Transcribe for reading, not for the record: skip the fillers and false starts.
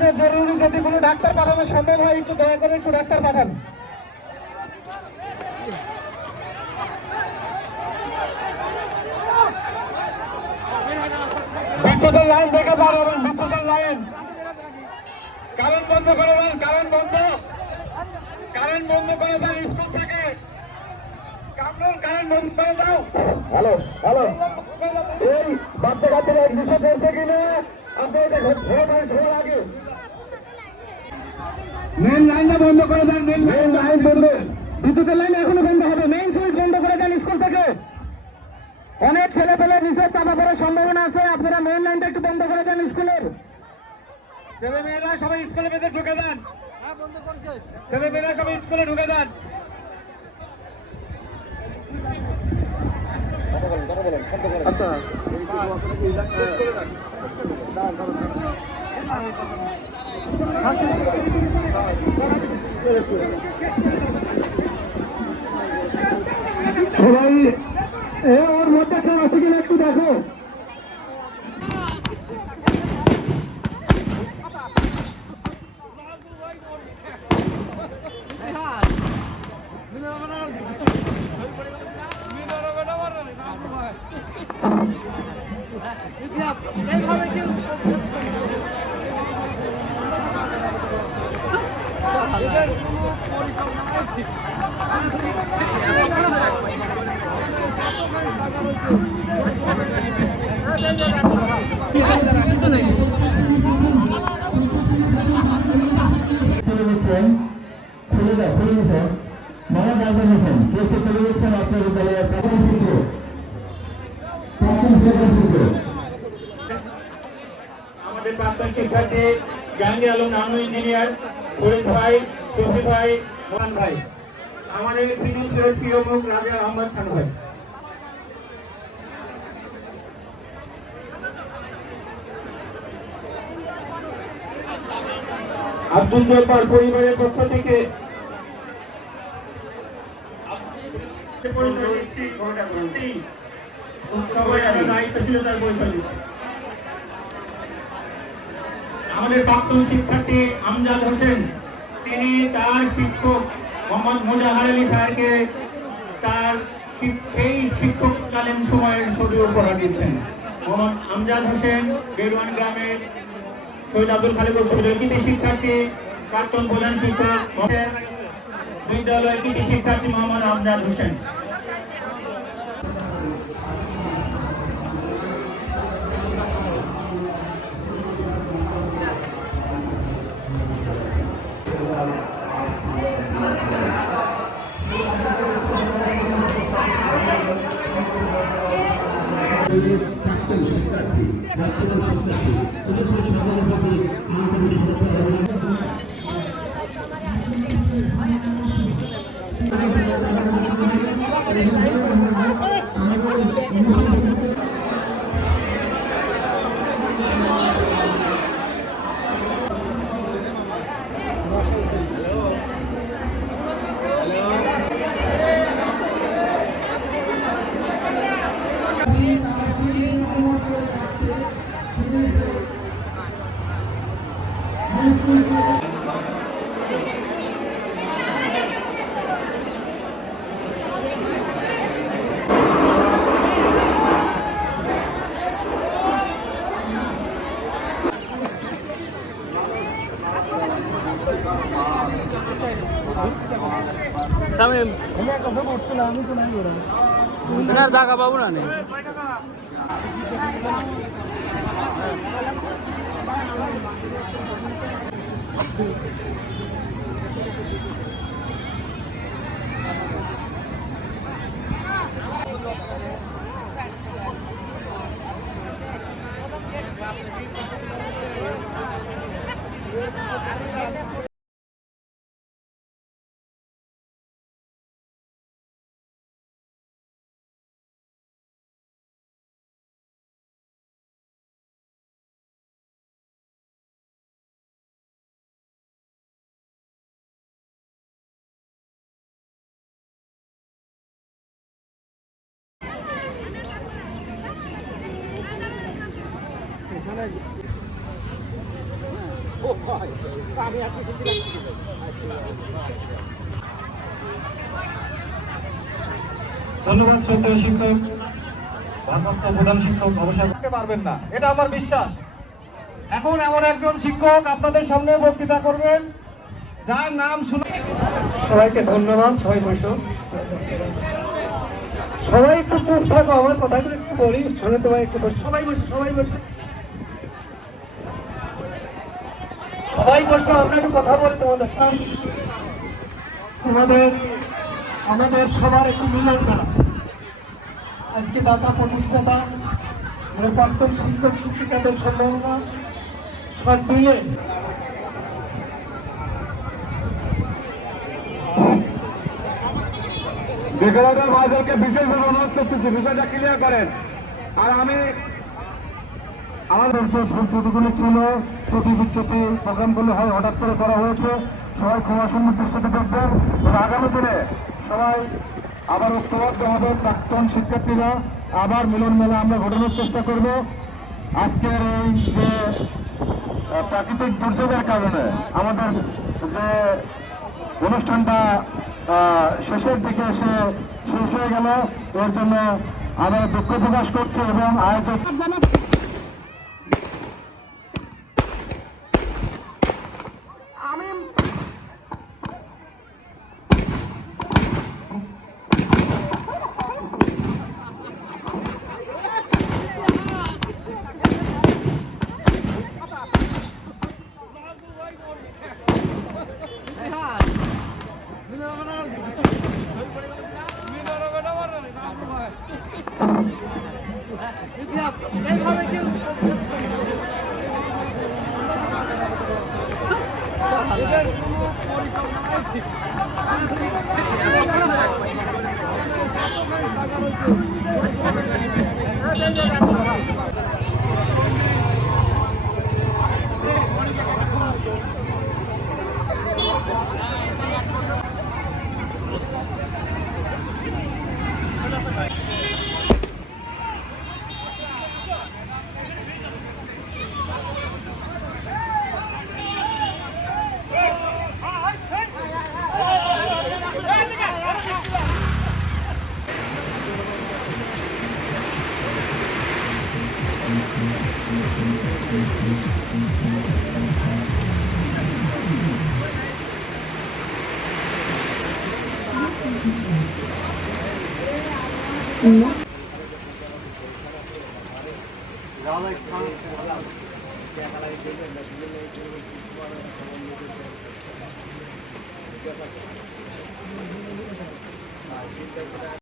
যে জরুরি যদি কোনো ডাক্তার পাঠানো সম্ভব হয় একটু দয়া করে একটু ডাক্তার পাঠান। বিদ্যুতের লাইন দেখে পারবেন, বিদ্যুতের লাইন কারেন্ট বন্ধ করে দেন, কারেন্ট বন্ধ করে দেন, স্কুল থেকে কারেন্ট বন্ধ করে দাও। হ্যালো হ্যালো, এই বাচ্চা কাচ্চারা একদিশে চলছে কিনা আপনাদের ঘোরার আগে মেন লাইনটা বন্ধ করে দেন। মেন লাইন বন্ধ, বিদ্যুতের লাইন এখনো বন্ধ হবে। মেইন সুইচ বন্ধ করে দেন স্কুল থেকে। অনেক ছেলে পেলে নিচে চাপা পড়ার সম্ভাবনা আছে, আপনারা মেইন লাইনটা একটু বন্ধ করে দেন স্কুলের। ছেলে মেয়েরা সবাই স্কুলের ভেতরে ঢুকে দেন, ছেলে মেয়েরা সবাই স্কুলে ঢুকে দেন। সবাই ওর মধ্যে কেউ আছে কিনা একটু দেখো। আমাদের প্রাক্তন শিক্ষার্থী জাহাঙ্গীর আলম নানু ইঞ্জিনিয়ার, ফরিদ ভাই, শফি ভাই, মোহন ভাই, আমাদের প্রিয় প্রিয় মুখ রাজা আহমদ খান ভাই। আব্দুল জব্বার পরিবারের পক্ষ থেকে আমাদের প্রাক্তন শিক্ষার্থী আমজাদ হোসেন, তিনি তার শিক্ষক মোহাম্মদ মুজাহার আলী স্যারকে তার সেই শিক্ষককালীন সময়ের ছবি উপহার দিচ্ছেন। মোহাম্মদ আমজাদ হোসেন বেরওয়ান গ্রামের শহীদ আব্দুল খালেক কৃতি শিক্ষার্থী, প্রাক্তন প্রধান শিক্ষক বিদ্যালয় কৃতি শিক্ষার্থী মোহাম্মদ আমজাদ হোসেন। প্রাক্তন শিক্ষার্থী, বর্তমান শিক্ষার্থী, জায়গা পাবো না। ধন্যবাদ শ্রদ্ধেয় শিক্ষক, ভারপ্রাপ্ত প্রধান শিক্ষক অবসর করতে পারবেন না, এটা আমার বিশ্বাস। এখন এমন একজন শিক্ষক আপনাদের সামনে বক্তৃতা করবেন যার নাম শুনে সবাইকে ধন্যবাদ। সবাই বসো, সবাই একটু চুপ থাকো, আমার কথাগুলো একটু বলি, শুনে তোমায় একটু বসো। সবাই বসো, সবাই বসো, সবাই বসো, আমরা একটু কথা বলি তোমাদের সাথে। আমাদের সবার একটু মিলন করা। আজকে দাতা প্রতিষ্ঠাতা প্রাক্তন শিক্ষক শিক্ষিকাদের সম্মাননা সব মিলে বিকলাঙ্গ ভাইদেরকে বিশেষভাবে অনুরোধ করতেছি বিষয়টা ক্লিয়ার করেন। আর আমি আমাদের যে ভুল ত্রুটিগুলো ছিল, ত্রুটি বিচ্ছুতি প্রোগ্রামগুলো হয় হঠাৎ করে করা হয়েছে, সবাই ক্ষমাসুন্দর দৃষ্টিতে দেখবেন। আগামী দিনে সবাই আবার ঐক্যবদ্ধ হবে, প্রাক্তন শিক্ষার্থীরা আবার মিলন মেলা আমরা ঘটানোর চেষ্টা করব। আজকের এই যে প্রাকৃতিক দুর্যোগের কারণে আমাদের যে অনুষ্ঠানটা শেষের দিকে এসে শেষ হয়ে গেল, এর জন্য আমরা দুঃখ প্রকাশ করছি এবং আয়োজক